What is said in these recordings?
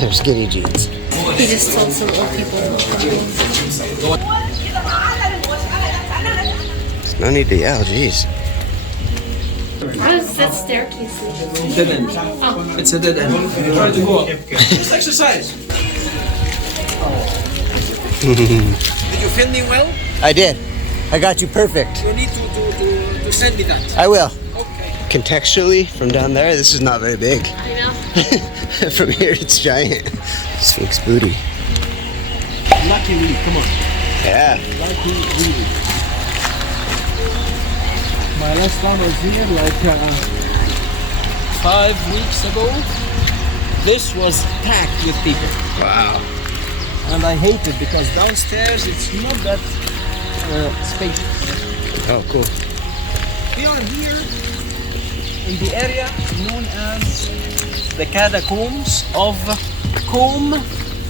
They're skinny jeans. He just told some old people. There's no need to yell, jeez. How does that staircase lead? Dead end. Oh. It's a dead end. Try to go up. Just exercise. Did you film me well? I did. I got you perfect. You need to send me that. I will. Okay. Contextually, from down there, this is not very big. I know. From here, it's giant. Sphinx booty. Lucky Willy, come on. Yeah. Lucky Willy. My last time I was here, like 5 weeks ago, this was packed with people. Wow. And I hate it because downstairs it's not that spacious. Oh, cool. We are here in the area known as the Catacombs of Qom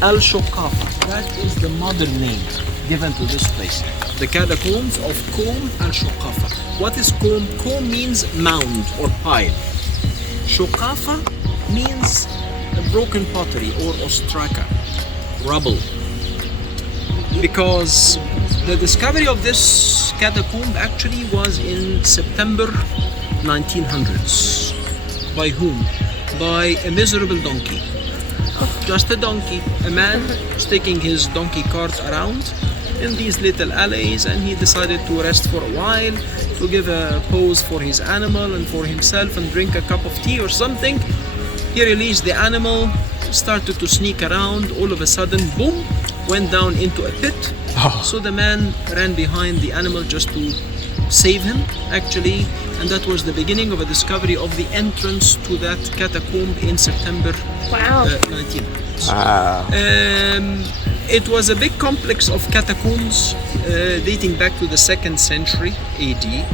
al-Shuqafa. That is the modern name given to this place. The Catacombs of Qom al-Shuqafa. What is Qom? Qom means mound or pile. Shuqafa means a broken pottery or ostraka, rubble. Because the discovery of this catacomb actually was in September 1900s. By whom? By a miserable donkey. Just a donkey. A man was taking his donkey cart around in these little alleys, and he decided to rest for a while, to give a pose for his animal and for himself and drink a cup of tea or something. He released the animal, started to sneak around. All of a sudden, boom, went down into a pit. So the man ran behind the animal just to save him, actually, and that was the beginning of a discovery of the entrance to that catacomb in September 1900s. Wow. It was a big complex of catacombs dating back to the 2nd century AD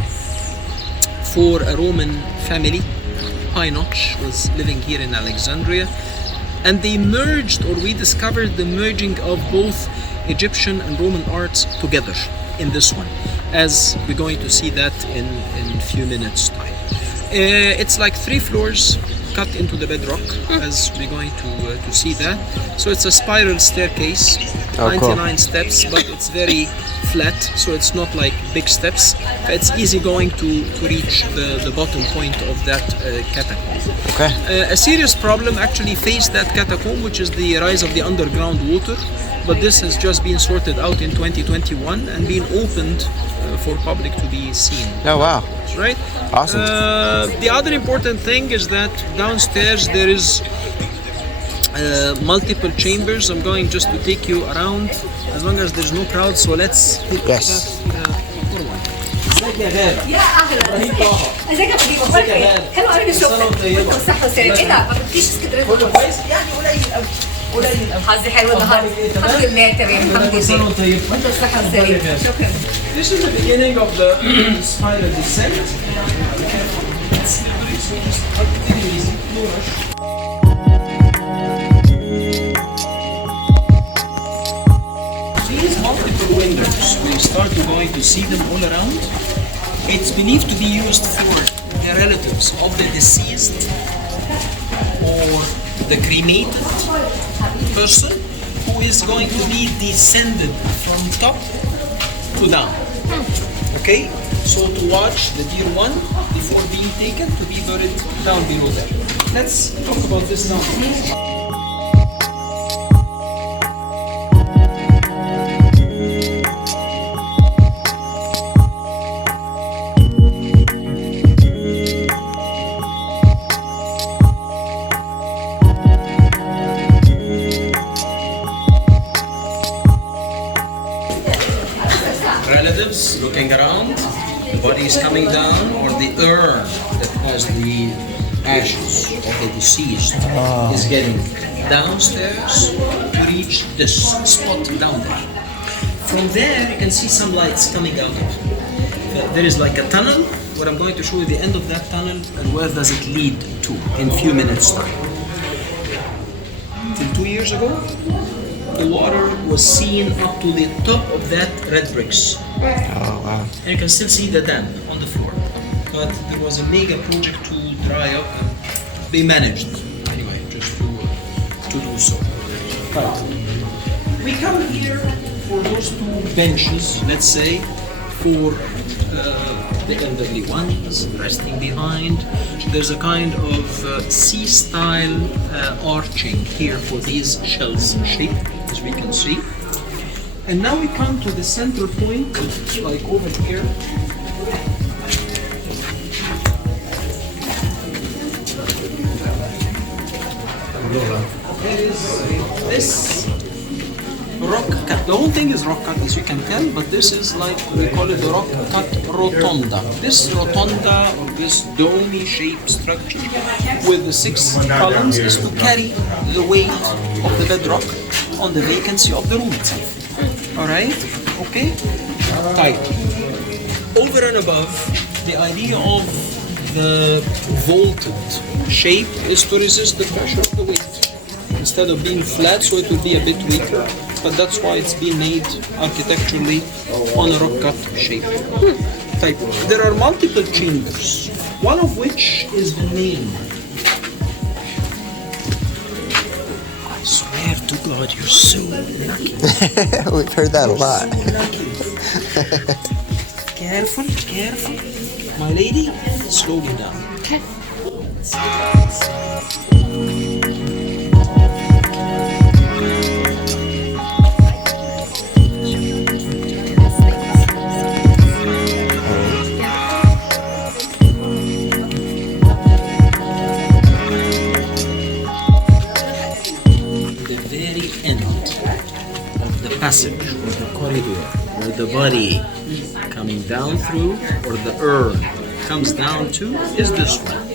for a Roman family. High Notch was living here in Alexandria, and they merged, or we discovered the merging of both Egyptian and Roman arts together in this one, as we're going to see that in a few minutes time. It's like 3 floors cut into the bedrock, as we're going to see that. So it's a spiral staircase, 99 steps, but it's very flat, so it's not like big steps. It's easy going to reach the bottom point of that catacomb. Okay. A serious problem actually faced that catacomb, which is the rise of the underground water, but this has just been sorted out in 2021 and been opened for public to be seen. Oh, wow. Right? Awesome. The other important thing is that downstairs there is multiple chambers. I'm going just to take you around as long as there's no crowd, so let's hit Yes. ازيك يا غابة؟ يا اهلا ازيك يا حبيبي اخبارك ايه؟ حلو قوي اني شفتك وانت والصحه والسلامه. ايه ده ما كنتيش اسكندريه كله كويس؟ يعني قليل قوي قليل قوي. حظي حلو النهارده الحمد لله تمام الحمد لله وانت والصحه والسلامه. شكرا. This is the beginning of the spiral descent. These multiple windows, we start going to see them all around. It's believed to be used for the relatives of the deceased or the cremated person who is going to be descended from top to down. Okay? So to watch the dear one before being taken to be buried down below there. Let's talk about this now. Relatives looking around, the body is coming down, or the urn that has the ashes of the deceased is getting downstairs to reach this spot down there. From there you can see some lights coming out of it. There is like a tunnel, where I'm going to show you the end of that tunnel and where does it lead to in a few minutes time. Till 2 years ago, the water was seen up to the top of that red bricks. Oh, wow. And you can still see the damp on the floor. But there was a mega project to dry up, and they managed anyway, just to to do so. Right. We come here for those two benches, let's say, for the elderly ones resting behind. There's a kind of C-style arching here for these shells shape, as we can see. And now we come to the center point, like over here. There is this rock cut. The whole thing is rock cut, as you can tell, but this is like, we call it the rock cut rotonda. This rotonda, or this domey shaped structure with the 6 columns, is to carry the weight of the bedrock on the vacancy of the room itself. Alright? Okay? Tight. Over and above, the idea of the vaulted shape is to resist the pressure of the weight. Instead of being flat, so it will be a bit weaker, but that's why it's been made architecturally on a rock cut shape. Type. There are multiple chambers, one of which is the main. I swear to God, you're so lucky. We've heard that a lot. Careful, careful. My lady, slow me down. Okay. Passage or the corridor where the body coming down through or the urn comes down to is this one.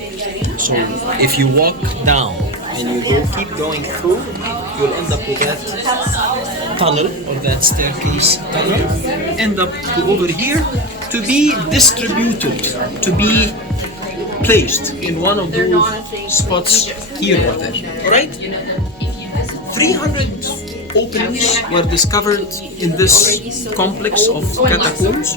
So if you walk down and you keep going through, you'll end up with that tunnel or that staircase tunnel, end up to over here to be distributed, to be placed in one of those spots here or there. Alright? 300 openings were discovered in this complex of catacombs.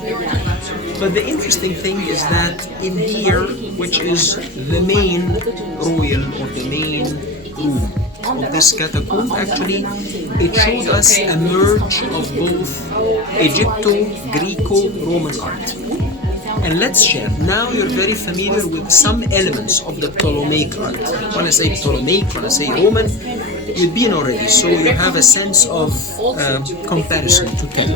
But the interesting thing is that in here, which is the main royal or the main room of this catacomb, actually it showed us a merge of both Egypto-Greco-Roman art. And let's share. Now you're very familiar with some elements of the Ptolemaic art. When I say Ptolemaic, when I say Roman, you've been already, so you have a sense of comparison to tell.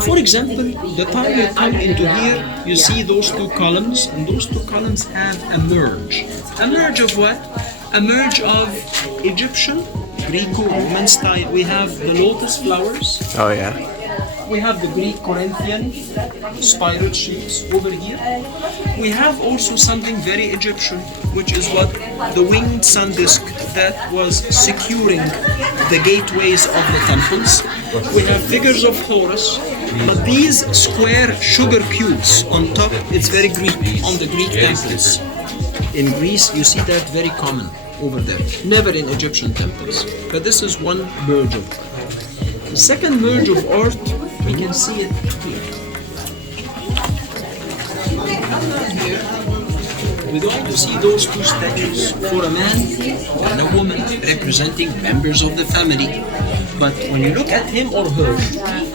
For example, the time you come into here, you see those two columns, and those two columns have a merge. A merge of what? A merge of Egyptian, Greco-Roman style. We have the lotus flowers. Oh yeah. We have the Greek Corinthian spiral shapes over here. We have also something very Egyptian, which is what the winged sun disk that was securing the gateways of the temples. We have figures of Horus, but these square sugar cubes on top, it's very Greek, on the Greek temples. In Greece, you see that very common over there. Never in Egyptian temples. But this is one merge of art. The second merge of art, we can see it here. We're going to see those two statues for a man and a woman representing members of the family. But when you look at him or her,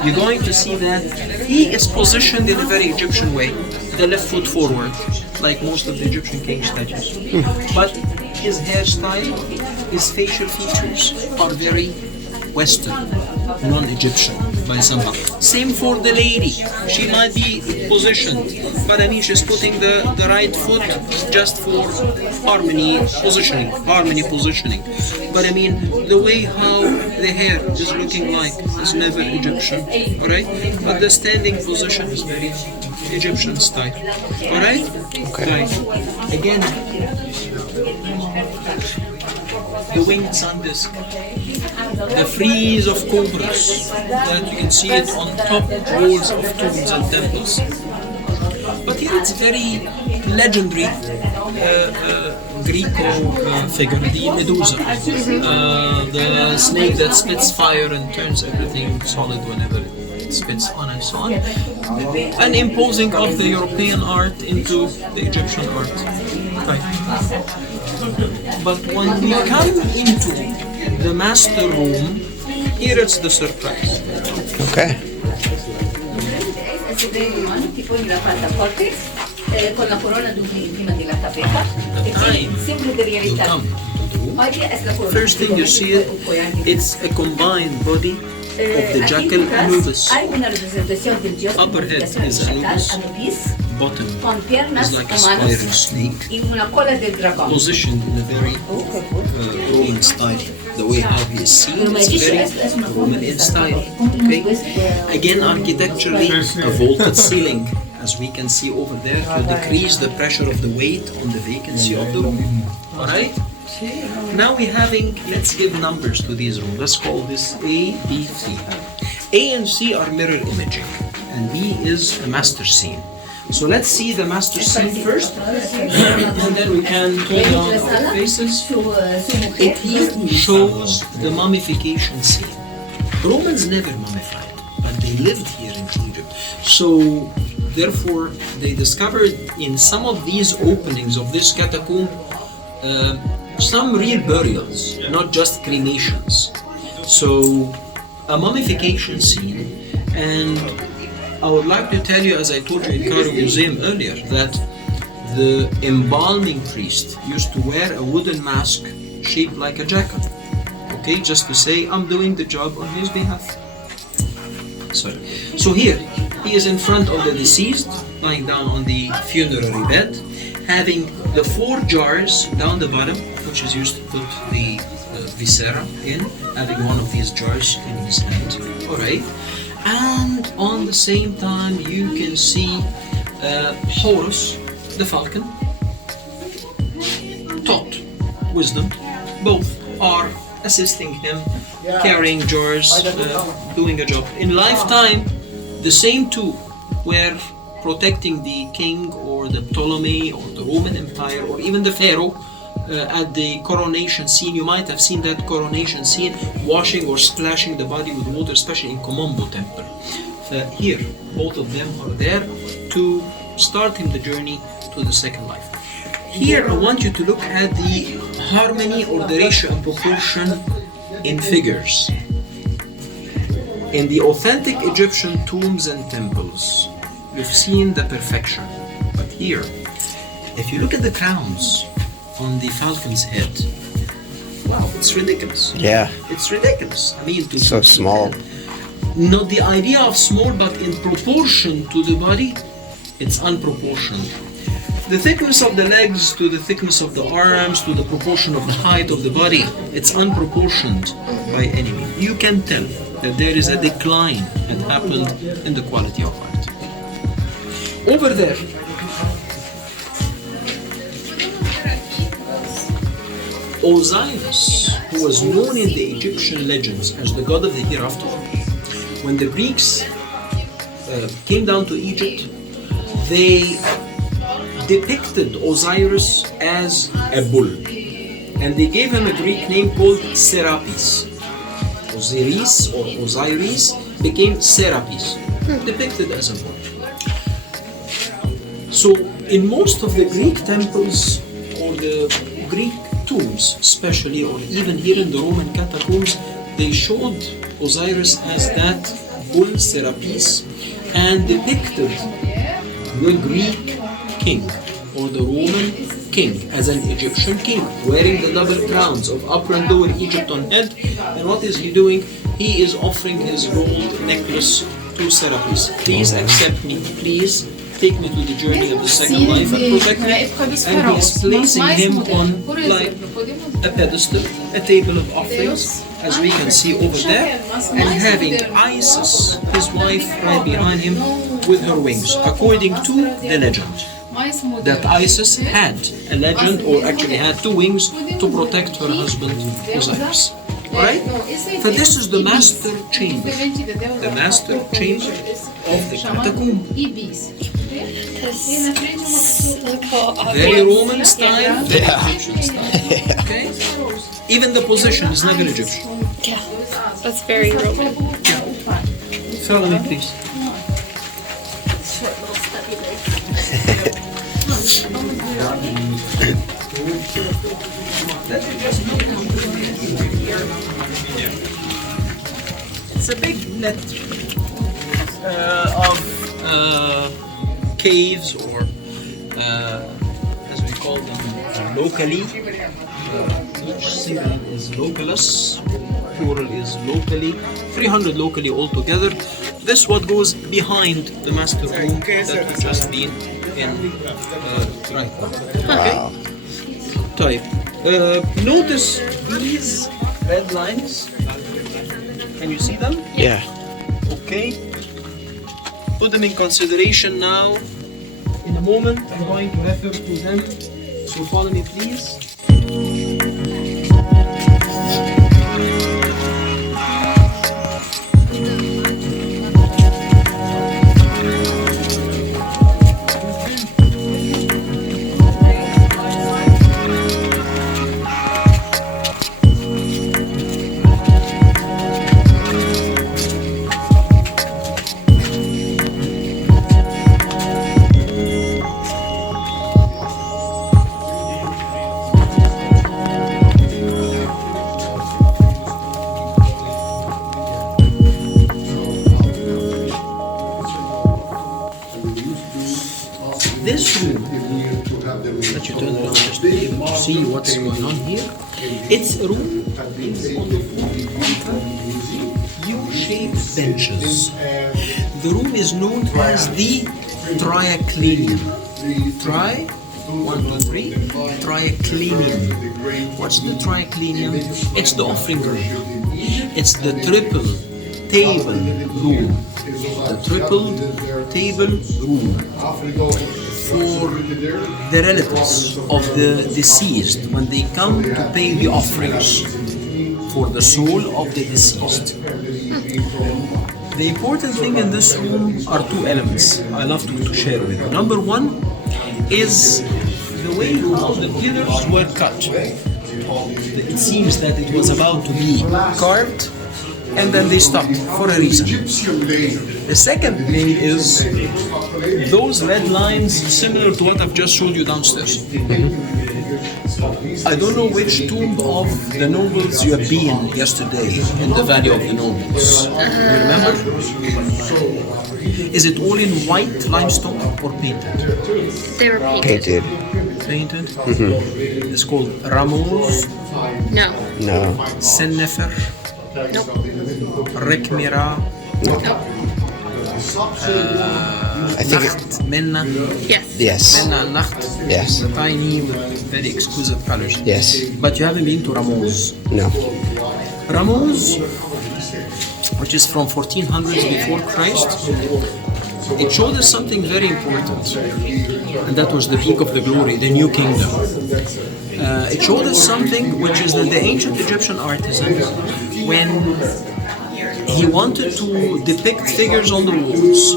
you're going to see that he is positioned in a very Egyptian way, the left foot forward, like most of the Egyptian king statues. But his hairstyle, his facial features are very Western, non-Egyptian by somehow. Same for the lady. She might be positioned, but I mean she's putting the right foot just for harmony positioning. But I mean the way how the hair is looking like is never Egyptian, alright? But the standing position is very Egyptian style, alright? Okay. Again, the winged sun disk. The frieze of cobras that you can see it on top walls of tombs and temples. But here it's very legendary Greco figure, the Medusa, the snake that spits fire and turns everything solid whenever it spits on and so on. An imposing of the European art into the Egyptian art. Right. But when we come into the master room. Here it's the surprise. Okay. Con la corona prima della tapeta e quindi simbolo di realtà. First thing you see it's a combined body of the jackal Anubis. Upper head is Anubis, bottom is like a spiral snake, positioned in a very Roman style. The way how he is seen is very Roman in style. Okay? Again, architecturally, a vaulted ceiling, as we can see over there, to decrease the pressure of the weight on the vacancy of the room. Alright? Now we're having, let's give numbers to these rooms. Let's call this A, B, C. A and C are mirror imaging, and B is a master scene. So let's see the master scene first, and then we can turn on our faces. It here shows the mummification scene. Romans never mummified, but they lived here in Egypt. So therefore, they discovered in some of these openings of this catacomb some real burials, not just cremations. So a mummification scene, and I would like to tell you, as I told you in Cairo Museum earlier, that the embalming priest used to wear a wooden mask shaped like a jackal. Okay, just to say, I'm doing the job on his behalf. Sorry. So here, he is in front of the deceased, lying down on the funerary bed, having the 4 jars down the bottom, which is used to put the viscera in, having one of these jars in his hand. Alright. And on the same time, you can see Horus, the falcon, Tot, wisdom, both are assisting him, carrying jars, doing a job. In lifetime, the same two were protecting the king or the Ptolemy or the Roman Empire or even the Pharaoh at the coronation scene. You might have seen that coronation scene, washing or splashing the body with water, especially in Komombo temple. Here, both of them are there to start him the journey to the second life. Here I want you to look at the harmony or the ratio and proportion in figures. In the authentic Egyptian tombs and temples, you've seen the perfection. But here, if you look at the crowns on the falcon's head, wow, it's ridiculous. Yeah. It's ridiculous. I mean, So small. Not the idea of small, but in proportion to the body, it's unproportioned. The thickness of the legs to the thickness of the arms to the proportion of the height of the body, it's unproportioned by any means. You can tell that there is a decline that happened in the quality of art. Over there, Osiris, who was known in the Egyptian legends as the god of the hereafter, when the Greeks came down to Egypt, they depicted Osiris as a bull, and they gave him a Greek name called Serapis. Osiris or Osiris became Serapis, depicted as a bull. So in most of the Greek temples or the Greek tombs especially, or even here in the Roman catacombs, they showed Osiris as that bull Serapis and depicted the Greek king or the Roman king as an Egyptian king, wearing the double crowns of Upper and Lower Egypt on head. And what is he doing? He is offering his gold necklace to Serapis. Please accept me, please take me to the journey of the second life and protect me. And he is placing him on like a pedestal, a table of offerings, as we can see over there, and having Isis, his wife, right behind him with her wings, according to the legend that Isis had a legend, or actually had 2 wings to protect her husband Osiris. Alright? So this is the master chamber. The master chamber of the catacomb. Very Roman style, very Egyptian style. Okay? Even the position is never Egyptian. Yeah, that's very Roman. Follow me, please. Let me just It's a big net of caves, or as we call them locally. Each single is localus, plural is locally, 300 locally altogether. This what goes behind the master room that we've just been in right now. Okay. Type. Notice these red lines. Can you see them? Yeah. Okay. Put them in consideration now. In a moment, I'm going to refer to them. So follow me, please. This room that you turn around just to be able to see what's going on here, it's a room on the floor, U-shaped benches. The room is known as the triaclinium. Tri, 1, 2, 3, triaclinium. What's the triaclinium? It's the offering room. It's the triple table room. The triple table room for the relatives of the deceased when they come to pay the offerings for the soul of the deceased. The important thing in this room are two elements I love to share with you. Number one is the way how the pillars were cut. It seems that it was about to be carved and then they stopped for a reason. The second thing is those red lines similar to what I've just showed you downstairs. I don't know which tomb of the nobles you have been yesterday in the Valley of the Nobles. You remember? Is it all in white limestone or painted? They were painted. Painted. Painted? It's called Ramos, No. No. Sennefer, Nope. Rekmira, Nope. I think Nacht, Menna. Yes. yes. Menna and Nacht. Yes. The tiny with very exquisite colors. Yes. But you haven't been to Ramos. No. Ramos, which is from 1400s before Christ, it showed us something very important, and that was the peak of the glory, the new kingdom. It showed us something which is that the ancient Egyptian artisan, when he wanted to depict figures on the walls,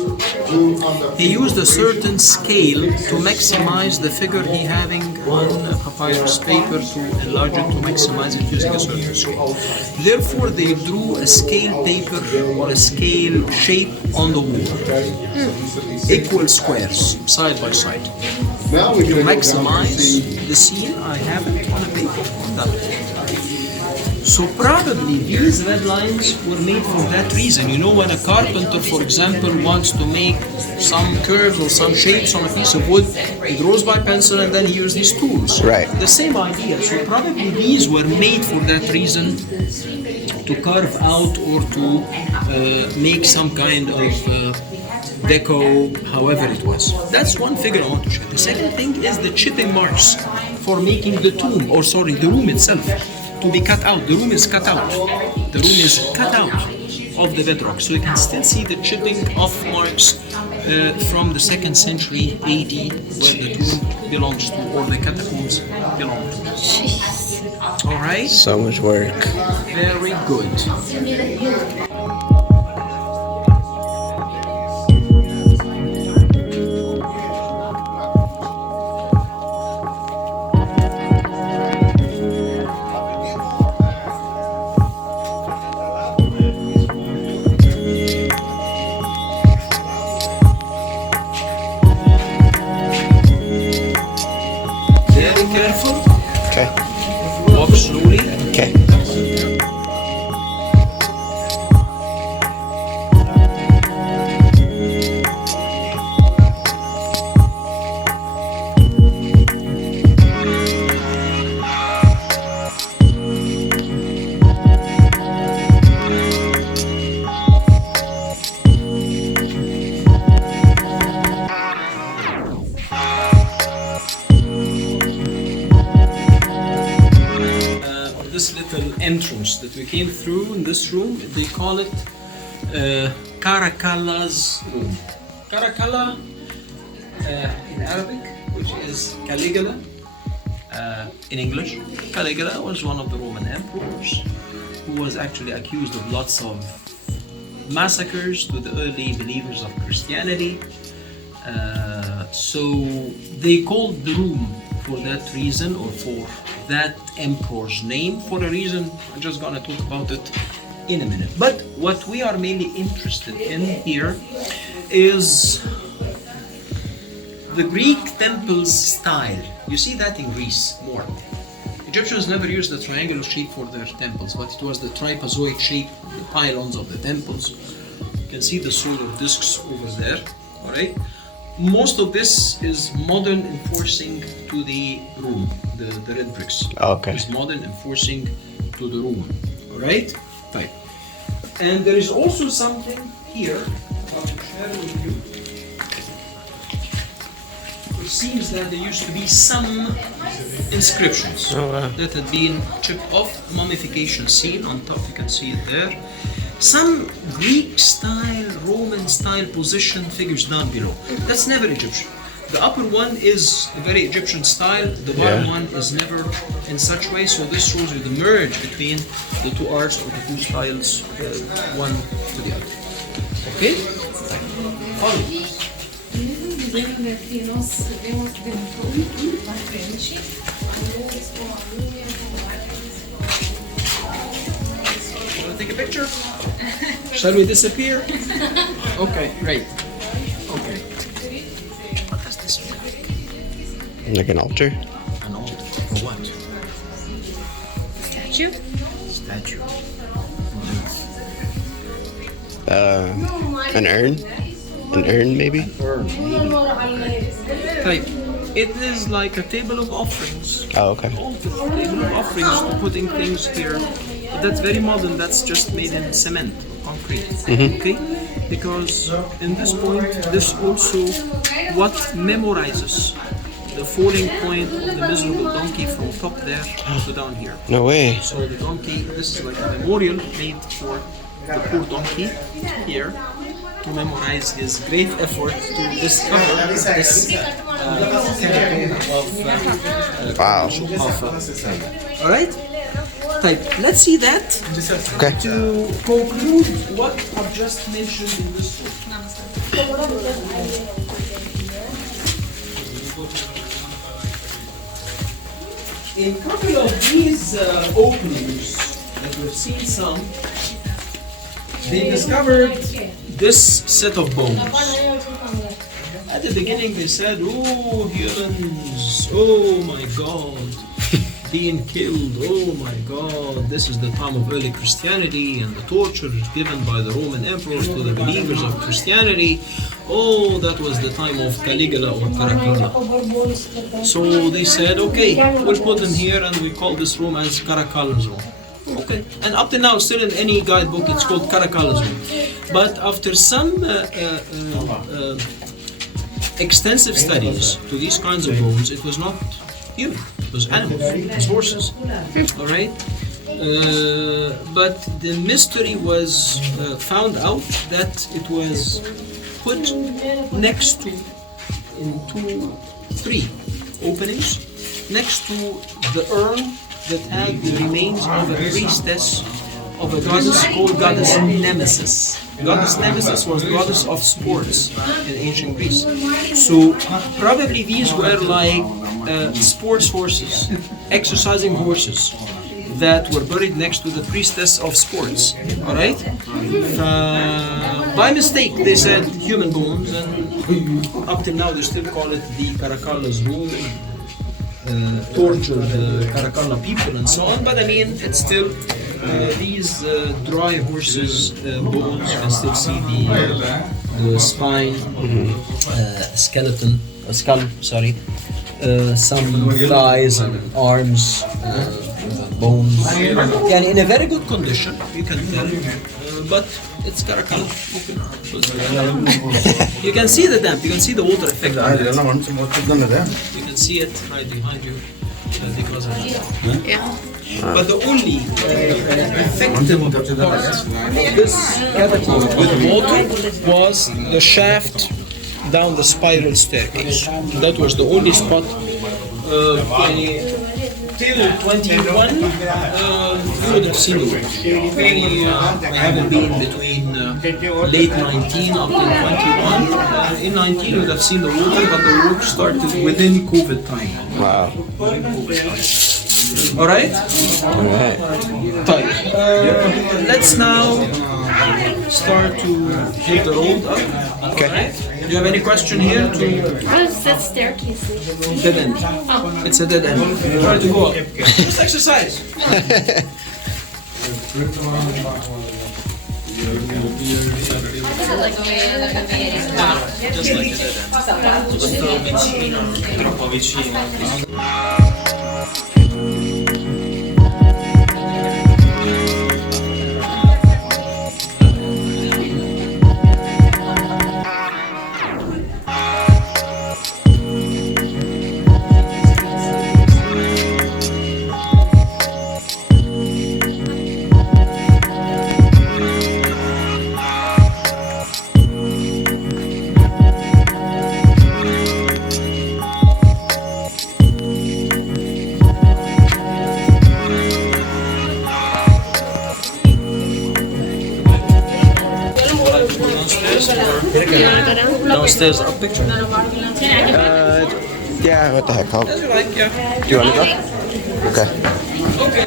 he used a certain scale to maximize the figure he having on a papyrus paper, to enlarge it, to maximize it using a certain scale. Therefore, they drew a scale paper or a scale shape on the wall, equal squares, side by side. To maximize the scene, I have it on a paper. Done. So probably these red lines were made for that reason. You know, when a carpenter, for example, wants to make some curves or some shapes on a piece of wood, he draws by pencil and then he uses these tools. Right. The same idea. So probably these were made for that reason, to carve out or to make some kind of deco, however it was. That's one figure I want to share. The second thing is the chipping marks for making the tomb, or sorry, the room itself, to be cut out. The room is cut out. The room is cut out of the bedrock. So you can still see the chipping off marks from the 2nd century AD, where the tomb belongs to, or the catacombs belong to. All right? So much work. Very good. Careful. Okay. Walk slowly. Okay. rooms that we came through in this room, they call it Caracal's room. Caracalla in Arabic, which is Caligula. In English, Caligula was one of the Roman emperors who was actually accused of lots of massacres to the early believers of Christianity. So they called the room for that reason, or for that emperor's name for a reason. I'm just gonna talk about it in a minute. But what we are mainly interested in here is the Greek temple's style. You see that in Greece more. Egyptians never used the triangular shape for their temples, but it was the trapezoid shape, the pylons of the temples. You can see the solar discs over there, all right? Most of this is modern enforcing to the room, the red bricks. Okay. It's modern enforcing to the room, all right? Right. And there is also something here I'll share with you. It seems that there used to be some inscriptions that had been chipped off, mummification scene on top, you can see it there. Some Greek style, Roman style position figures down below. That's never Egyptian. The upper one is a very Egyptian style, the bottom one is never in such way, so this shows you the merge between the two arts or the two styles, one to the other. Okay? Follow. Want to take a picture? Shall we disappear? Okay, great. Okay. What does this mean? Like an altar? An altar. For what? Statue? Statue. An urn? An urn, maybe? Type. It is like a table of offerings. Oh, okay. Table of offerings to putting things here. But that's very modern. That's just made in cement, concrete. Okay? Because in this point, this also what memorizes the falling point of the miserable donkey from top there to down here. No way. So the donkey, this is like a memorial made for the poor donkey here to memorize his great effort to discover this Wow. all right? Type. Let's see that Okay. to conclude what I've just mentioned in this book. In a couple of these openings that we've seen some, they discovered this set of bones. At the beginning they said, oh, humans, oh my God, being killed, oh my God, this is the time of early Christianity and the torture given by the Roman emperors to the believers of Christianity. Oh, that was the time of Caligula or Caracalla. So they said, okay, we'll put them here and we call this room as Caracalla's room. Okay, and up to now, still in any guidebook, it's called Caracalla's room. But after some extensive studies to these kinds of bones, it was not human, it was animals, it was horses. All right? But the mystery was found out that it was put next to, in three openings, next to the urn that had the remains of a priestess of a goddess called Goddess Nemesis. Goddess Nemesis was goddess of sports in ancient Greece. So probably these were like sports horses, exercising horses that were buried next to the priestess of sports. All right? By mistake, they said human bones, and up till now they still call it the Caracalla's room. Tortured Caracalla people and so on, but I mean, it's still these dry horses' bones. You can still see the spine, skeleton, skull, sorry, some thighs and arms, bones. Yeah, in a very good condition, you can tell, but it's Caracalla. You can see the damp, you can see the water effect. You can see it right behind you. Yeah. But the only effective part of this catacomb with water was the shaft down the spiral staircase. That was the only spot. Till 21, you would have seen the water. I haven't been between late 19 up till 21. In 19, you would have seen the water, but the work started within COVID time. Wow. All right? Alright. Let's now start to hit the road up. Okay. Right? Do you have any question here? How does that staircase lead? Dead end. It's a dead end. Try to go up. Just exercise. So like Just like a dead end. Downstairs up picture. Yeah, what the heck? As you like, yeah. Do you want to go? Okay. Okay.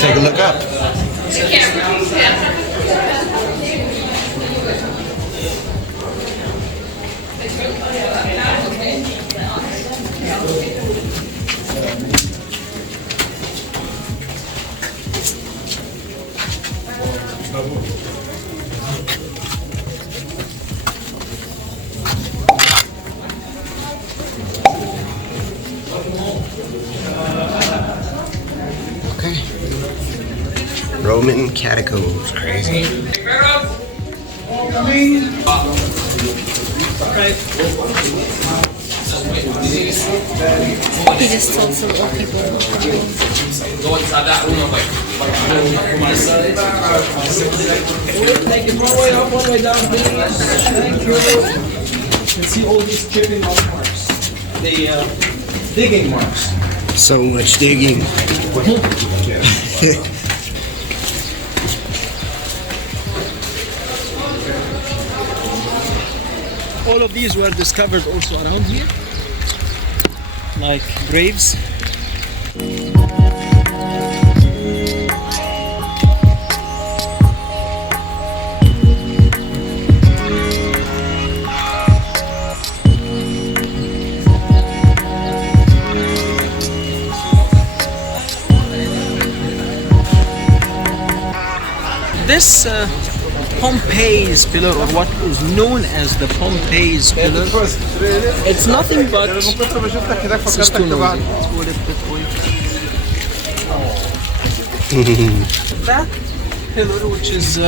Take a look up. Okay. Roman catacombs. Crazy. he just told some old people. Go inside that room and wait. Thank you. One way up, one way down, please. Thank you. You can see all these chipping marks. The digging marks. So much digging. All of these were discovered also around here, like graves. This Pompey's Pillar, or what is known as the Pompey's Pillar, it's nothing but that pillar, which is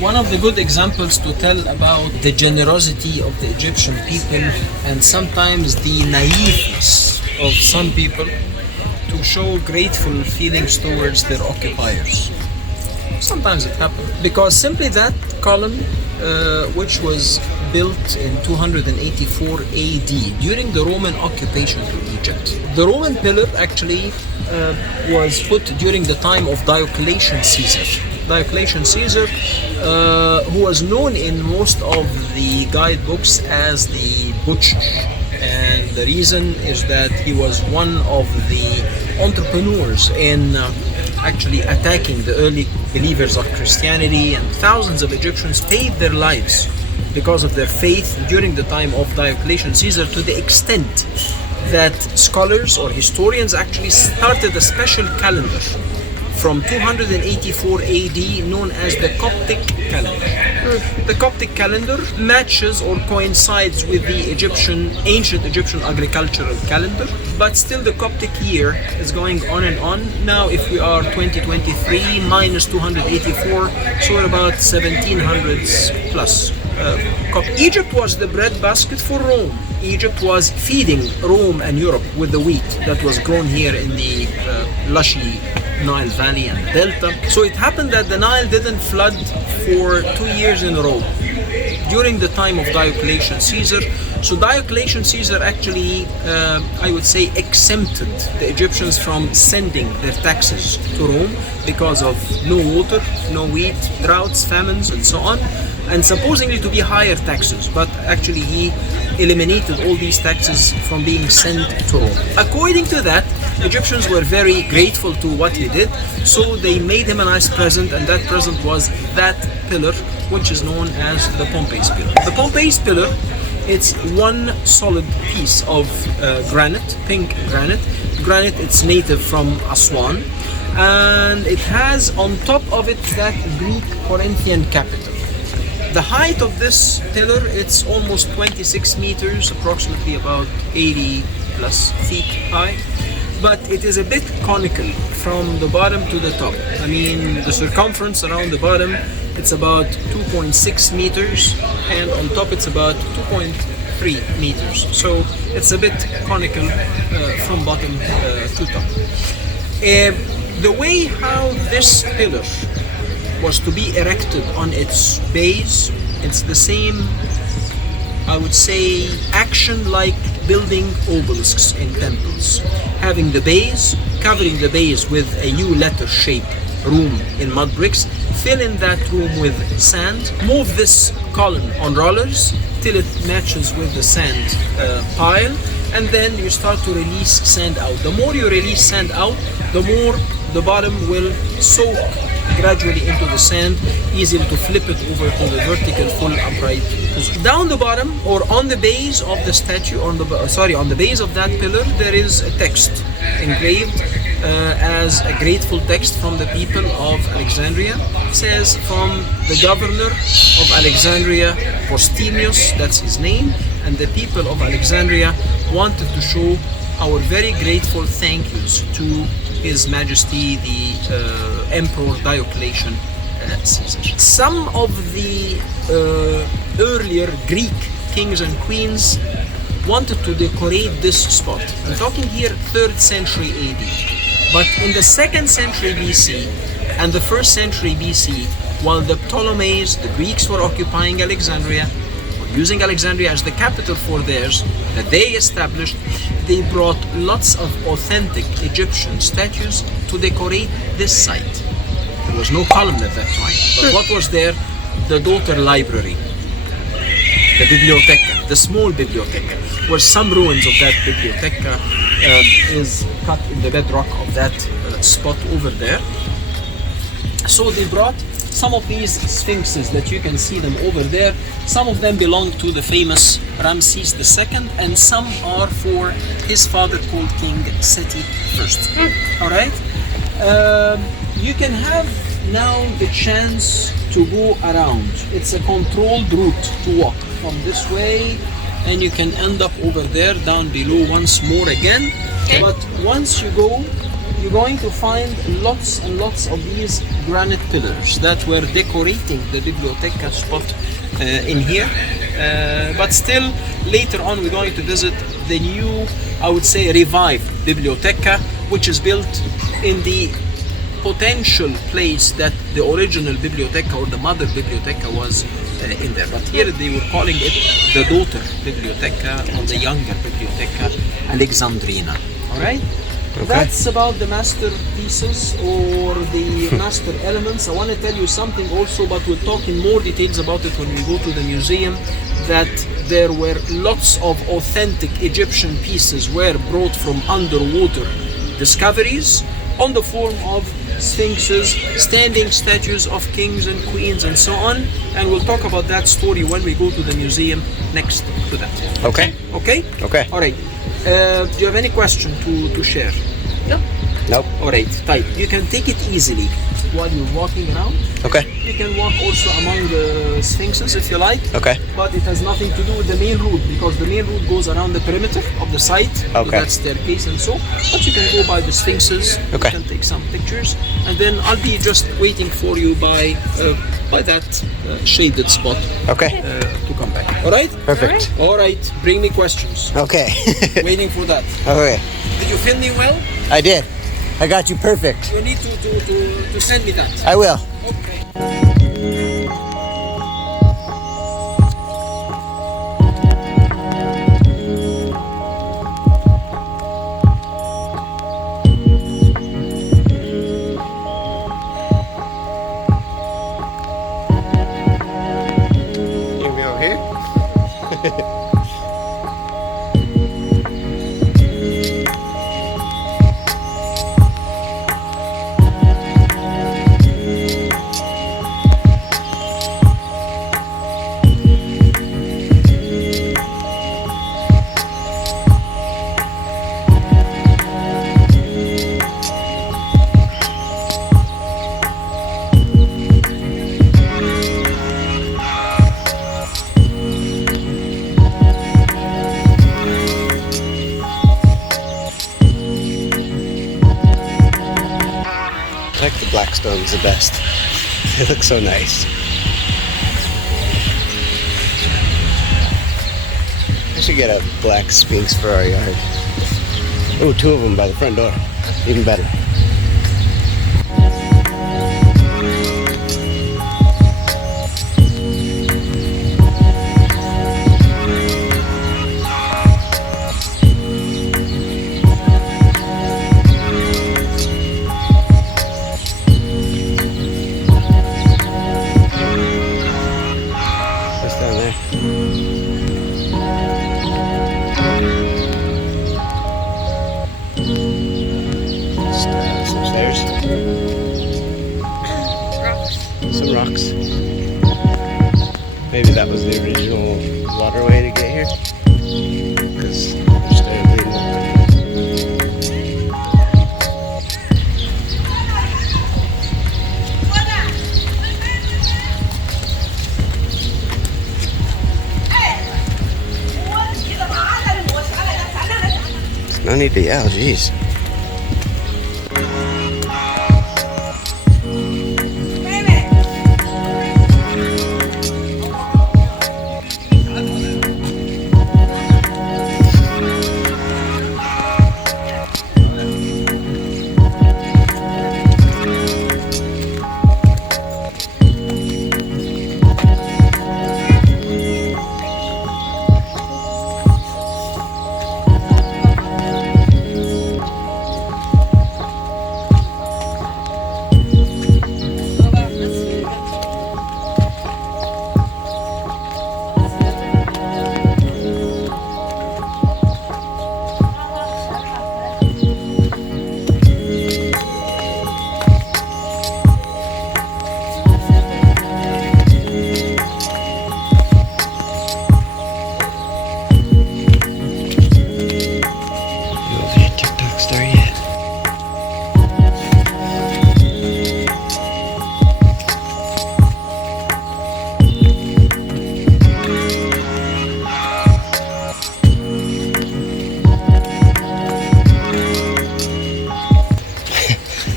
one of the good examples to tell about the generosity of the Egyptian people and sometimes the naiveness of some people to show grateful feelings towards their occupiers. Sometimes it happens because simply that column, which was built in 284 AD during the Roman occupation of Egypt. The Roman pillar actually was put during the time of Diocletian Caesar. Diocletian Caesar, who was known in most of the guidebooks as the Butcher. And the reason is that he was one of the entrepreneurs in actually attacking the early believers of Christianity, and thousands of Egyptians paid their lives because of their faith during the time of Diocletian Caesar, to the extent that scholars or historians actually started a special calendar from 284 AD, known as the Coptic calendar. The Coptic calendar matches or coincides with the ancient Egyptian agricultural calendar, but still the Coptic year is going on and on. Now, if we are 2023 minus 284, so we're about 1700s plus. Egypt was the breadbasket for Rome. Egypt was feeding Rome and Europe with the wheat that was grown here in the lushy Nile Valley and Delta. So it happened that the Nile didn't flood for 2 years in a row during the time of Diocletian Caesar. So Diocletian Caesar actually, I would say, exempted the Egyptians from sending their taxes to Rome because of no water, no wheat, droughts, famines, and so on, and supposedly to be higher taxes, but actually he eliminated all these taxes from being sent to Rome. According to that, Egyptians were very grateful to what he did, so they made him a nice present, and that present was that pillar, which is known as the Pompey's Pillar. The Pompey's Pillar, it's one solid piece of granite, pink granite. Granite, it's native from Aswan, and it has on top of it that Greek Corinthian capital. The height of this pillar, it's almost 26 meters, approximately about 80 plus feet high, but it is a bit conical from the bottom to the top. I mean, the circumference around the bottom, it's about 2.6 meters, and on top it's about 2.3 meters. So it's a bit conical from bottom to top. The way how this pillar was to be erected on its base, it's the same, I would say, action like building obelisks in temples. Having the base, covering the base with a U letter shape room in mud bricks, fill in that room with sand, move this column on rollers till it matches with the sand pile, and then you start to release sand out. The more you release sand out, the more the bottom will soak gradually into the sand, easily to flip it over to the vertical full upright position. Down the bottom, or on the base of the statue, on the base of that pillar, there is a text engraved as a grateful text from the people of Alexandria. It says, from the governor of Alexandria, Postinius, that's his name, and the people of Alexandria wanted to show our very grateful thank yous to His Majesty the Emperor Diocletian Caesar. Some of the earlier Greek kings and queens wanted to decorate this spot. I'm talking here 3rd century AD. But in the 2nd century BC and the 1st century BC, while the Ptolemies, the Greeks, were occupying Alexandria, using Alexandria as the capital for theirs that they established, they brought lots of authentic Egyptian statues to decorate this site. There was no column at that time, but what was there? The daughter library, the biblioteca, the small biblioteca, where some ruins of that biblioteca is cut in the bedrock of that spot over there. So they brought some of these sphinxes that you can see them over there. Some of them belong to the famous Ramses II, and some are for his father called King Seti I. All right. You can have now the chance to go around. It's a controlled route to walk from this way, and you can end up over there down below once more again. But once you go, you're going to find lots and lots of these granite pillars that were decorating the biblioteca spot in here. But still, later on, we're going to visit the new, I would say, revived biblioteca, which is built in the potential place that the original biblioteca or the mother biblioteca was in there. But here they were calling it the daughter biblioteca or the younger biblioteca Alexandrina. All right. Okay. That's about the masterpieces or the master elements. I want to tell you something also, but we'll talk in more details about it when we go to the museum, that there were lots of authentic Egyptian pieces were brought from underwater discoveries on the form of sphinxes, standing statues of kings and queens and so on, and we'll talk about that story when we go to the museum next to that. Okay. Okay? Okay. All right. Do you have any question to share? No. Nope. Alright, طيب. You can take it easily while you're walking around. Okay. You can walk also among the sphinxes if you like. Okay. But it has nothing to do with the main route because the main route goes around the perimeter of the site. Okay. With that staircase and so. But you can go by the sphinxes. Okay. You can take some pictures, and then I'll be just waiting for you by that shaded spot. Okay. To come back. All right. Perfect. All right. Bring me questions. Okay. Waiting for that. Okay. Did you film me well? I did. I got you perfect. You need to send me that. I will. Okay. You can be over here. I like the black stones the best. They look so nice. I should get a black sphinx for our yard. Oh, two of them by the front door. Even better. What's down there? Just, some stairs. Rocks. Some rocks. Maybe that was the original waterway to get here. Because there's stairs leading up. No need to yell, jeez.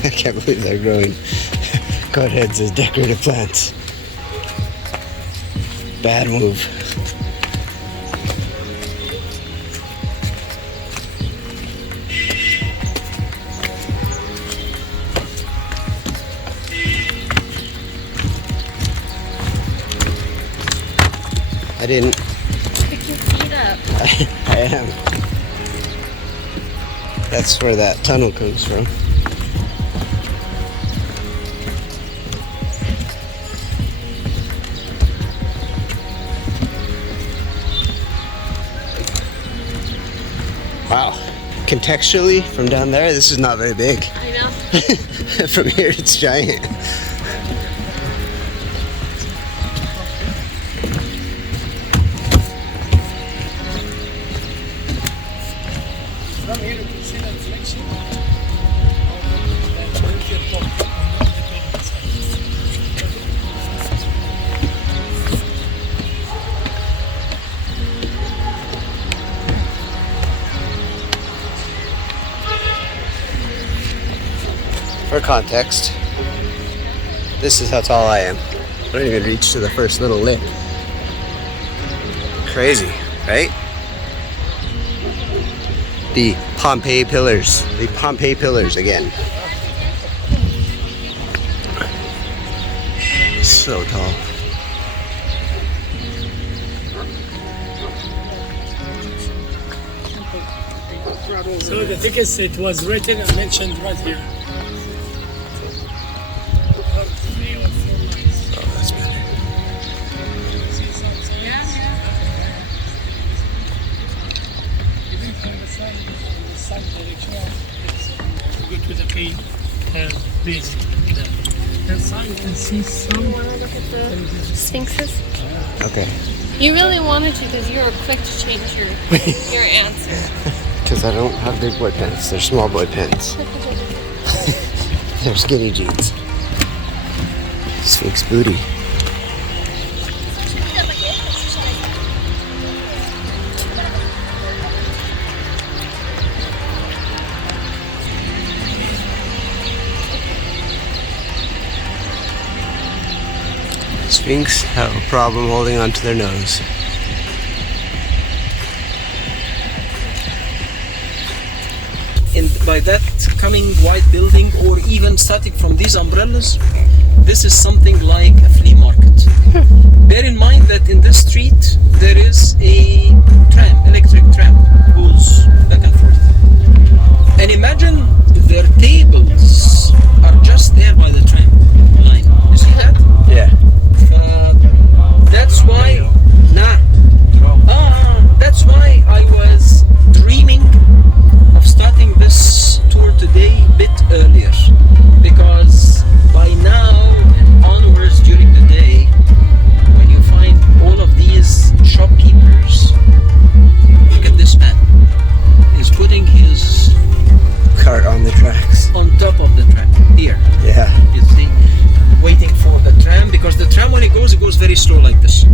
I can't believe they're growing goat heads as decorative plants. Bad move. I didn't. Pick your feet up. I am. That's where that tunnel comes from. Wow. Contextually, from down there, this is not very big. I know. From here, it's giant. From here you can see that reflection For context, this is how tall I am. I don't even reach to the first little lip. Crazy, right? The Pompey Pillars. The Pompey Pillars again. So tall. So the tickets, it was written and mentioned right here. Oh, that's better. Go to the page, basic. Inside you can see some. Sphinxes. Okay. You really wanted to because you were quick to change your answer. Because I don't have big boy pants. They're small boy pants. They're skinny jeans. Sphinx booty. Sphinx have a problem holding onto their nose. And by that coming white building, or even starting from these umbrellas, this is something like a flea market. Bear in mind that in this street there is a tram, electric tram, goes back and forth. And imagine their tables are just there by the tram line. You see that? Yeah. That's why, that's why I was dreaming of starting this tour today a bit earlier, because by now and onwards during the day, when you find all of these shopkeepers, look at this man, he's putting his Cart on the tracks. on top of the track here. Yeah. You see, waiting for the tram, because the tram when it goes very slow like this.